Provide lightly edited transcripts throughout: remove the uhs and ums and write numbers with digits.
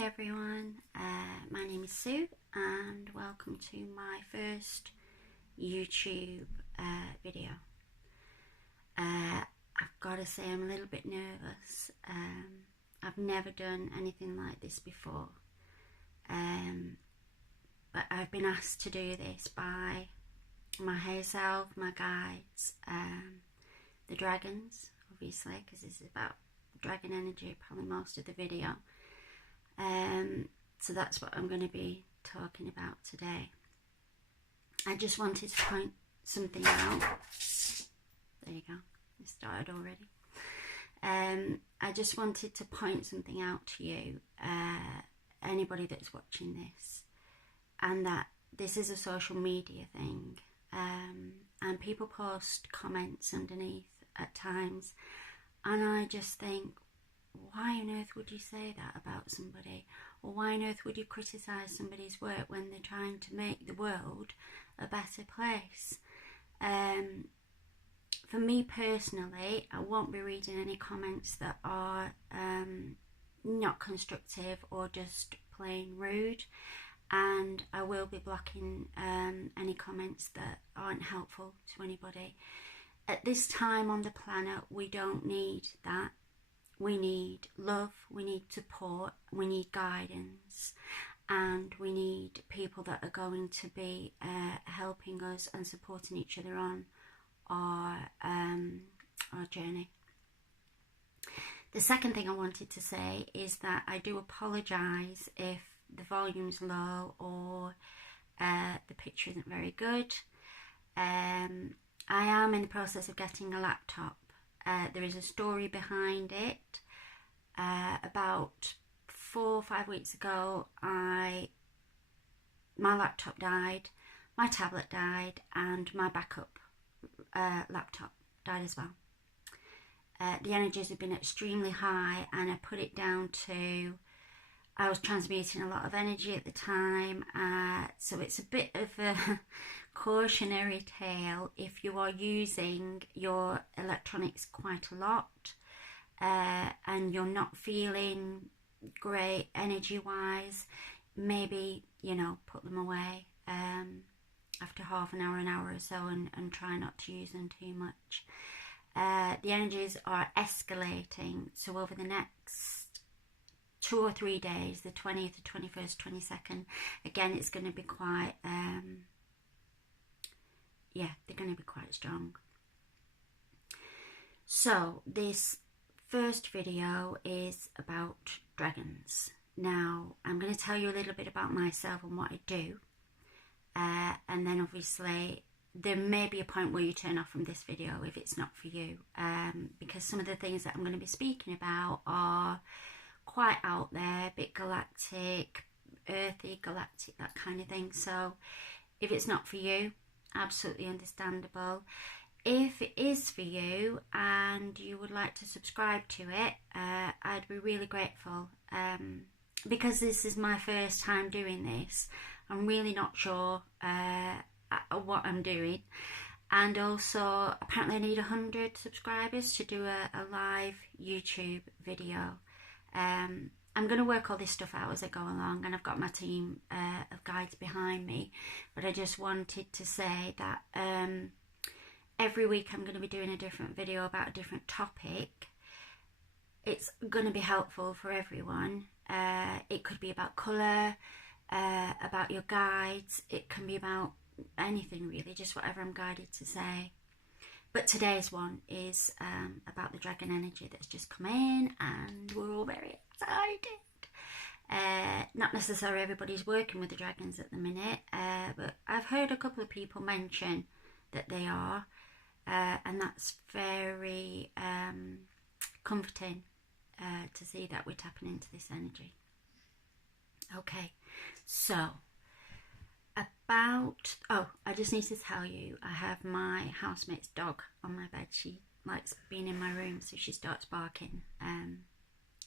Hi everyone, my name is Sue and welcome to my first YouTube video. I've got to say I'm a little bit nervous. I've never done anything like this before, but I've been asked to do this by my higher self, my guides, the dragons, obviously, because this is about dragon energy, probably most of the video. So that's what I'm going to be talking about today. I just wanted to point something out. There you go, it started already. I just wanted to point something out to you, anybody that's watching this, and that this is a social media thing, and people post comments underneath at times, and I just think, why on earth would you say that about somebody? Or why on earth would you criticise somebody's work when they're trying to make the world a better place? For me personally, I won't be reading any comments that are not constructive or just plain rude, and I will be blocking any comments that aren't helpful to anybody. At this time on the planet, we don't need that. We need love, we need support, we need guidance, and we need people that are going to be helping us and supporting each other on our journey. The second thing I wanted to say is that I do apologise if the volume's low or the picture isn't very good. I am in the process of getting a laptop. There is a story behind it. About 4 or 5 weeks ago, my laptop died, my tablet died, and my backup laptop died as well. The energies have been extremely high, and I put it down to, I was transmuting a lot of energy at the time, so it's a bit of a cautionary tale if you are using your electronics quite a lot, and you're not feeling great energy wise. Maybe, you know, put them away after half an hour or so, and try not to use them too much. The energies are escalating, so over the next 2 or 3 days, the 20th, the 21st, 22nd, again, it's going to be quite they're going to be quite strong. So this first video is about dragons. Now I'm going to tell you a little bit about myself and what I do, and then obviously there may be a point where you turn off from this video if it's not for you, because some of the things that I'm going to be speaking about are quite out there, a bit galactic, earthy, galactic, that kind of thing. So if it's not for you, absolutely understandable. If it is for you and you would like to subscribe to it, I'd be really grateful, because this is my first time doing this. I'm really not sure what I'm doing, and also apparently I need 100 subscribers to do a live YouTube video. I'm going to work all this stuff out as I go along, and I've got my team of guides behind me, but I just wanted to say that every week I'm going to be doing a different video about a different topic. It's going to be helpful for everyone. It could be about colour, about your guides, it can be about anything really, just whatever I'm guided to say. But today's one is about the dragon energy that's just come in, and we're all very excited. Not necessarily everybody's working with the dragons at the minute, but I've heard a couple of people mention that they are, and that's very comforting to see that we're tapping into this energy. Okay, so I just need to tell you, I have my housemate's dog on my bed. She likes being in my room, so she starts barking. I'm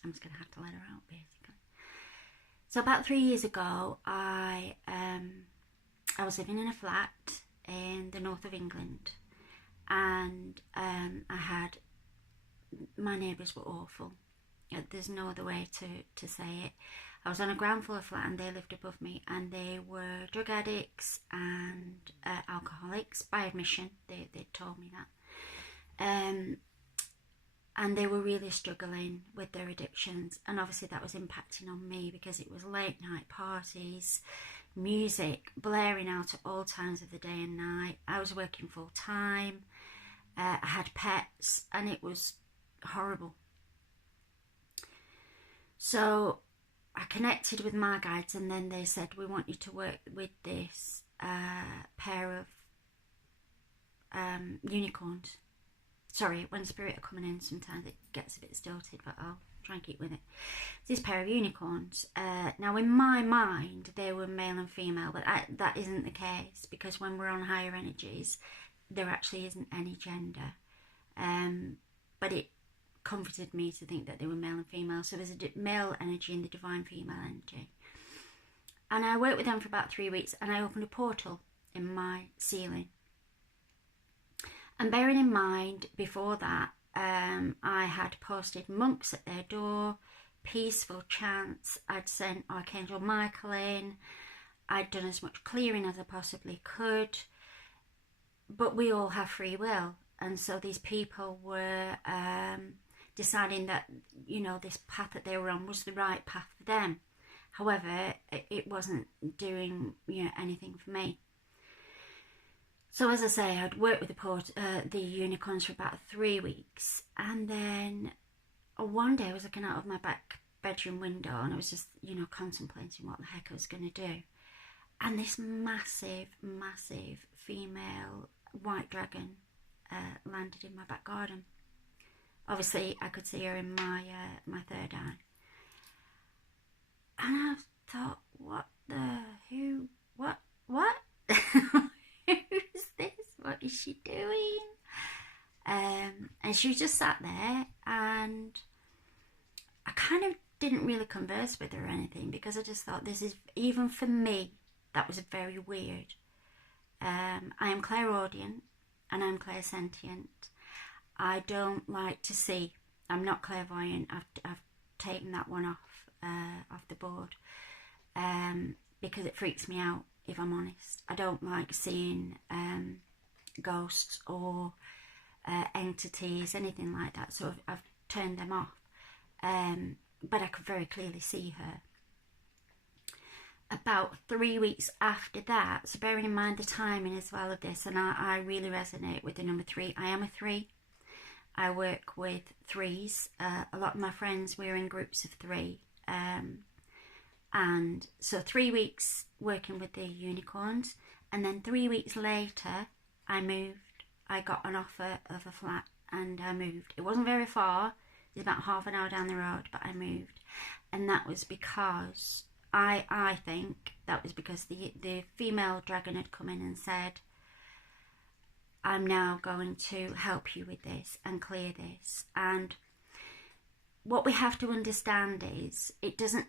just going to have to let her out, basically. So about 3 years ago, I was living in a flat in the north of England, and my neighbours were awful. There's no other way to say it. I was on a ground floor flat and they lived above me, and they were drug addicts and alcoholics by admission. They told me that. And they were really struggling with their addictions, and obviously that was impacting on me because it was late night parties, music blaring out at all times of the day and night. I was working full time, I had pets, and it was horrible. So I connected with my guides, and then they said, we want you to work with this pair of unicorns. Sorry, when spirit are coming in, sometimes it gets a bit distorted, but I'll try and keep with it. This pair of unicorns. Now, in my mind, they were male and female, but that isn't the case, because when we're on higher energies, there actually isn't any gender. But it comforted me to think that they were male and female. So there's a male energy and the divine female energy. And I worked with them for about 3 weeks, and I opened a portal in my ceiling. And bearing in mind, before that, I had posted monks at their door, peaceful chants. I'd sent Archangel Michael in. I'd done as much clearing as I possibly could. But we all have free will. And so these people were deciding that, you know, this path that they were on was the right path for them. However, it wasn't doing, you know, anything for me. So as I say, I'd worked with the unicorns for about 3 weeks, and then one day I was looking out of my back bedroom window, and I was just, you know, contemplating what the heck I was going to do. And this massive, massive female white dragon landed in my back garden. Obviously, I could see her in my third eye, and I thought, what? Who's this? What is she doing? And she was just sat there, and I kind of didn't really converse with her or anything, because I just thought, this is, even for me, that was very weird. I am clairaudient and I'm clairsentient. I don't like to see. I'm not clairvoyant. I've taken that one off the board because it freaks me out, if I'm honest. I don't like seeing ghosts or entities, anything like that. So I've turned them off. But I could very clearly see her. About 3 weeks after that, so bearing in mind the timing as well of this, and I really resonate with the number 3. I am a 3. I work with 3s. A lot of my friends, we're in groups of 3. And so 3 weeks working with the unicorns, and then 3 weeks later I moved. I got an offer of a flat and I moved. It wasn't very far, it was about half an hour down the road, but I moved. And that was because I think that was because the female dragon had come in and said, I'm now going to help you with this and clear this. And what we have to understand is, it doesn't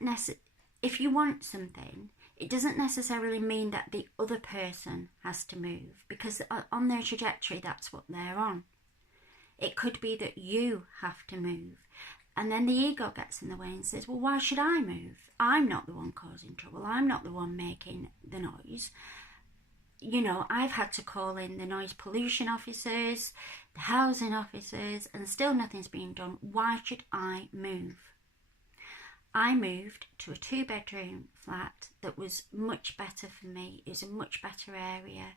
if you want something, it doesn't necessarily mean that the other person has to move, because on their trajectory, that's what they're on. It could be that you have to move. And then the ego gets in the way and says, well, why should I move? I'm not the one causing trouble. I'm not the one making the noise. You know, I've had to call in the noise pollution officers, the housing officers, and still nothing's being done. Why should I move? I moved to a 2-bedroom flat that was much better for me. It was a much better area.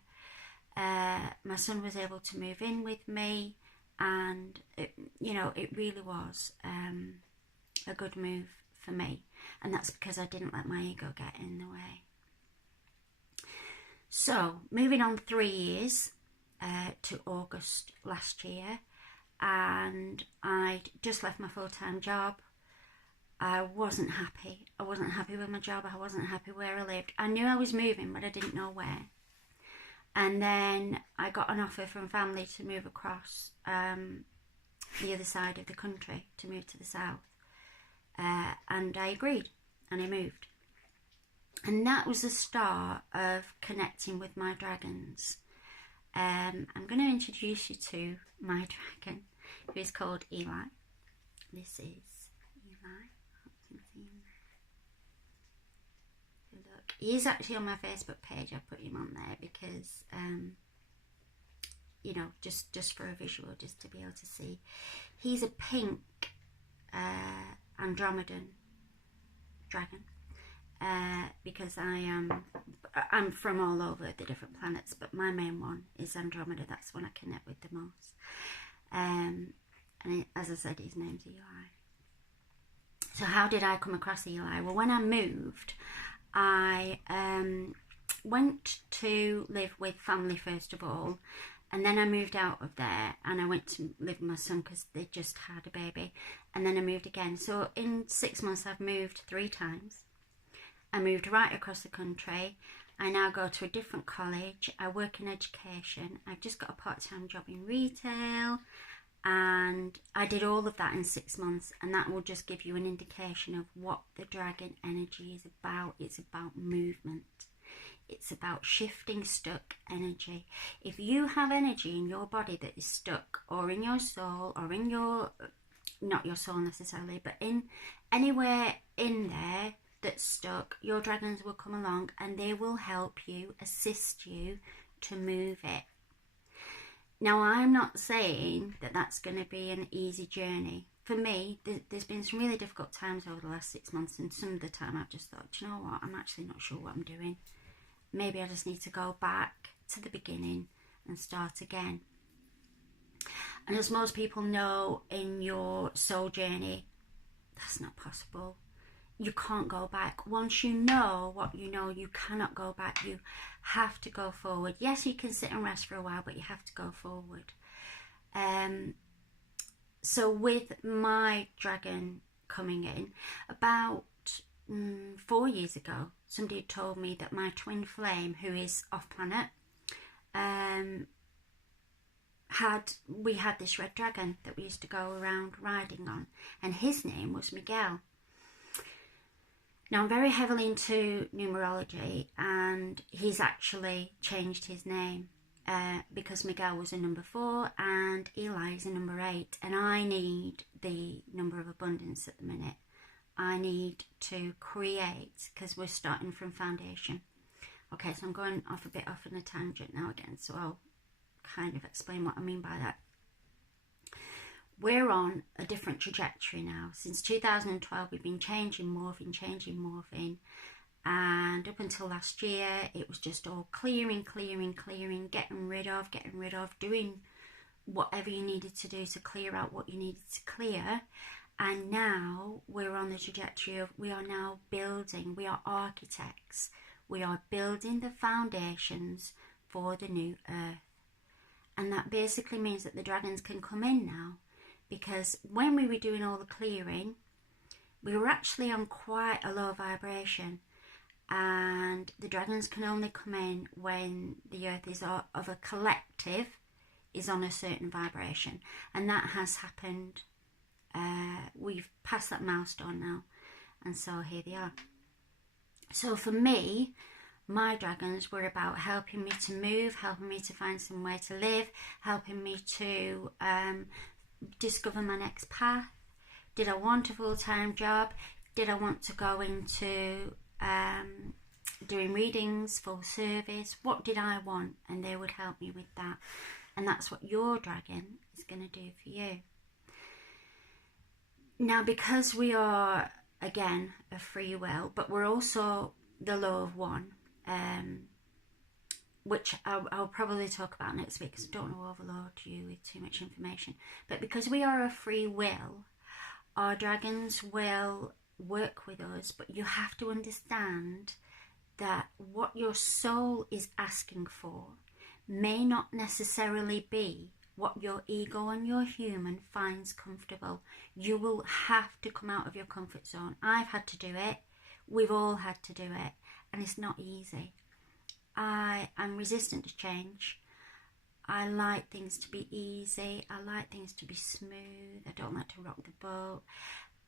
My son was able to move in with me, and it really was a good move for me. And that's because I didn't let my ego get in the way. So, moving on 3 years to August last year, and I'd just left my full-time job. I wasn't happy. I wasn't happy with my job. I wasn't happy where I lived. I knew I was moving, but I didn't know where. And then I got an offer from family to move across the other side of the country, to move to the south. And I agreed, and I moved. And that was the start of connecting with my dragons. I'm going to introduce you to my dragon, who is called Eli. This is Eli. Facebook. He's actually on my Facebook page. I put him on there because, you know, just for a visual, just to be able to see. He's a pink Andromedan dragon. Because I'm from all over the different planets, but my main one is Andromeda. That's one I connect with the most. And as I said, his name's Eli. So how did I come across Eli? Well, when I moved, I went to live with family first of all, and then I moved out of there and I went to live with my son because they just had a baby, and then I moved again. So in 6 months I've moved 3 times. I moved right across the country. I now go to a different college. I work in education. I've just got a part-time job in retail. And I did all of that in 6 months. And that will just give you an indication of what the dragon energy is about. It's about movement. It's about shifting stuck energy. If you have energy in your body that is stuck, or in your soul, or in your, not your soul necessarily, but in anywhere in there that's stuck, your dragons will come along and they will help you, assist you to move it. Now, I'm not saying that that's going to be an easy journey. For me, there's been some really difficult times over the last 6 months, and some of the time I've just thought, you know what, I'm actually not sure what I'm doing. Maybe I just need to go back to the beginning and start again. And as most people know, in your soul journey, that's not possible. You can't go back. Once you know what you know, you cannot go back. You have to go forward. Yes, you can sit and rest for a while, but you have to go forward. So with my dragon coming in, about 4 years ago, somebody had told me that my twin flame, who is off planet, we had this red dragon that we used to go around riding on, and his name was Miguel. Now, I'm very heavily into numerology, and he's actually changed his name because Miguel was a number 4 and Eli is a number 8, and I need the number of abundance at the minute. I need to create, because we're starting from foundation. Okay, so I'm going off a bit off on a tangent now again, so I'll kind of explain what I mean by that. We're on a different trajectory now. Since 2012, we've been changing, morphing. And up until last year, it was just all clearing, getting rid of, doing whatever you needed to do to clear out what you needed to clear. And now we're on the trajectory of, we are now building, we are architects. We are building the foundations for the new earth. And that basically means that the dragons can come in now. Because when we were doing all the clearing, we were actually on quite a low vibration, and the dragons can only come in when the earth is of a collective is on a certain vibration, and that has happened. We've passed that milestone now, and so here they are. So for me, my dragons were about helping me to move, helping me to find somewhere to live, helping me to discover my next path. Did I want a full-time job? Did I want to go into doing readings, full service? What did I want? And they would help me with that. And that's what your dragon is going to do for you. Now, because we are, again, a free will, but we're also the law of one, which I'll probably talk about next week because I don't want to overload you with too much information. But because we are a free will, our dragons will work with us, but you have to understand that what your soul is asking for may not necessarily be what your ego and your human finds comfortable. You will have to come out of your comfort zone. I've had to do it. We've all had to do it. And it's not easy. I am resistant to change. I like things to be easy. I like things to be smooth. I don't like to rock the boat.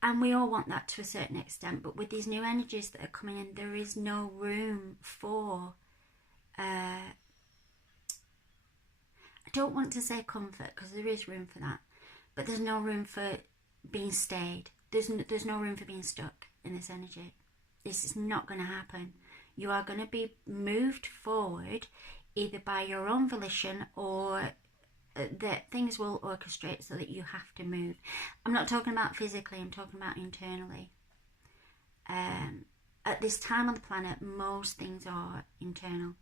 And we all want that to a certain extent. But with these new energies that are coming in, there is no room for... I don't want to say comfort, because there is room for that. But there's no room for being stayed. There's no room for being stuck in this energy. This is not going to happen. You are going to be moved forward either by your own volition or that things will orchestrate so that you have to move. I'm not talking about physically, I'm talking about internally. At this time on the planet, most things are internal.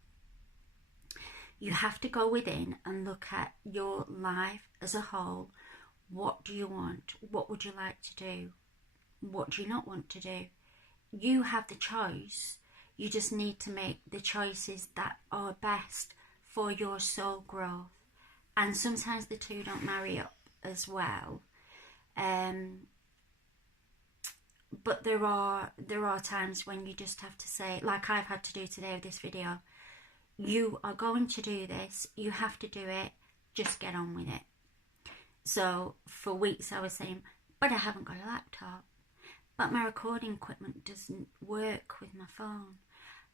You have to go within and look at your life as a whole. What do you want? What would you like to do? What do you not want to do? You have the choice. You just need to make the choices that are best for your soul growth. And sometimes the two don't marry up as well. But there are times when you just have to say, like I've had to do today with this video, you are going to do this, you have to do it, just get on with it. So for weeks I was saying, but I haven't got a laptop, but my recording equipment doesn't work with my phone,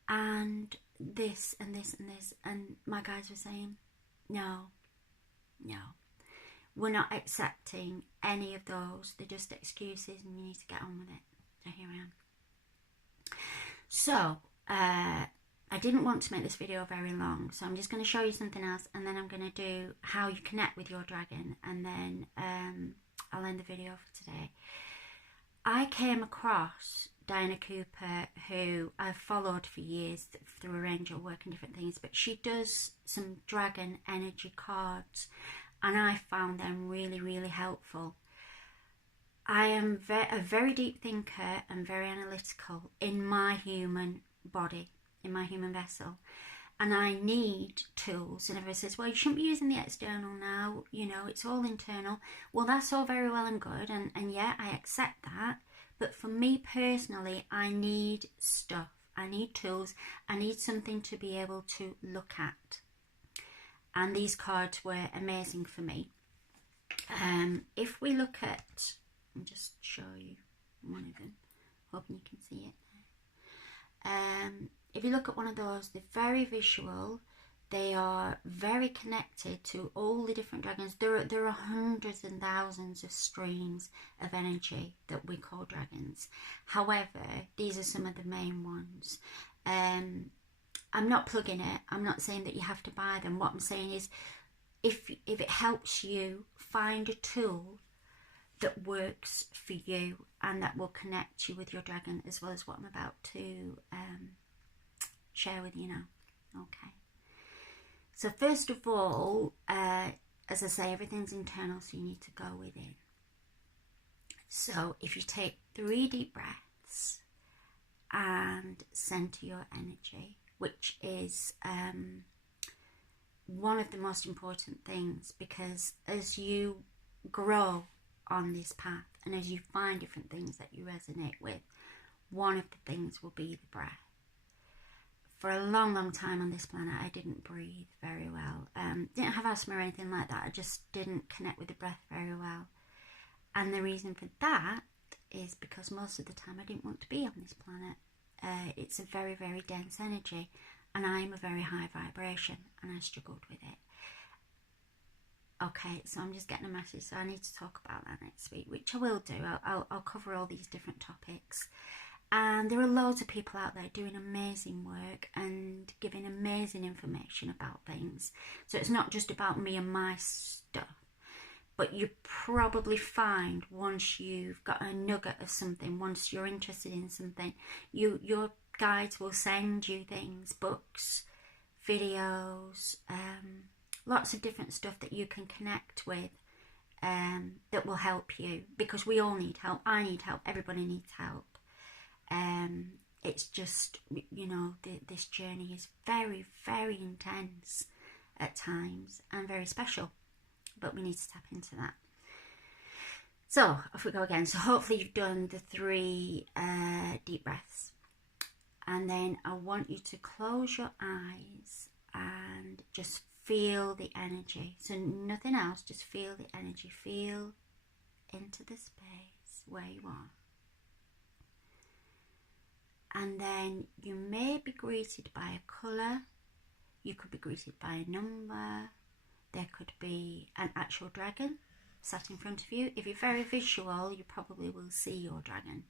and this and this and this, and my guys were saying, no, we're not accepting any of those, they're just excuses and you need to get on with it. So here I am. So I didn't want to make this video very long, so I'm just going to show you something else, and then I'm going to do how you connect with your dragon, and then I'll end the video for today. I came across Diana Cooper, who I've followed for years through a range of work and different things, but she does some dragon energy cards, and I found them really, really helpful. I am a very deep thinker and very analytical in my human body, in my human vessel, and I need tools. And everyone says, well, you shouldn't be using the external now, you know, it's all internal. Well, that's all very well and good, and yeah, I accept that, but for me personally, I need stuff, I need tools, I need something to be able to look at, and these cards were amazing for me. If we look at, I'll just show you one of them, hoping you can see it. If you look at one of those, they're very visual, they are very connected to all the different dragons. There are hundreds and thousands of streams of energy that we call dragons. However, these are some of the main ones. I'm not plugging it, I'm not saying that you have to buy them. What I'm saying is, if it helps you, find a tool that works for you and that will connect you with your dragon, as well as what I'm about to share with you now. Okay, so first of all, as I say, everything's internal, so you need to go within. So if you take 3 deep breaths and center your energy, which is one of the most important things, because as you grow on this path and as you find different things that you resonate with, one of the things will be the breath. For a long time on this planet, I didn't breathe very well. Didn't have asthma or anything like that. I just didn't connect with the breath very well. And the reason for that is because most of the time I didn't want to be on this planet. It's a very, very dense energy, and I'm a very high vibration, and I struggled with it. Okay, so I'm just getting a message, so I need to talk about that next week, which I will do. I'll cover all these different topics. And there are loads of people out there doing amazing work and giving amazing information about things. So it's not just about me and my stuff. But you probably find once you've got a nugget of something, once you're interested in something, your guides will send you things, books, videos, lots of different stuff that you can connect with, that will help you, because we all need help. I need help. Everybody needs help. It's just, you know, this journey is very, very intense at times and very special, but we need to tap into that. So off we go again. So hopefully you've done the 3 deep breaths, and then I want you to close your eyes and just feel the energy. So nothing else, just feel the energy. Feel into the space where you are. And then you may be greeted by a colour, you could be greeted by a number, there could be an actual dragon sat in front of you. If you're very visual, you probably will see your dragon.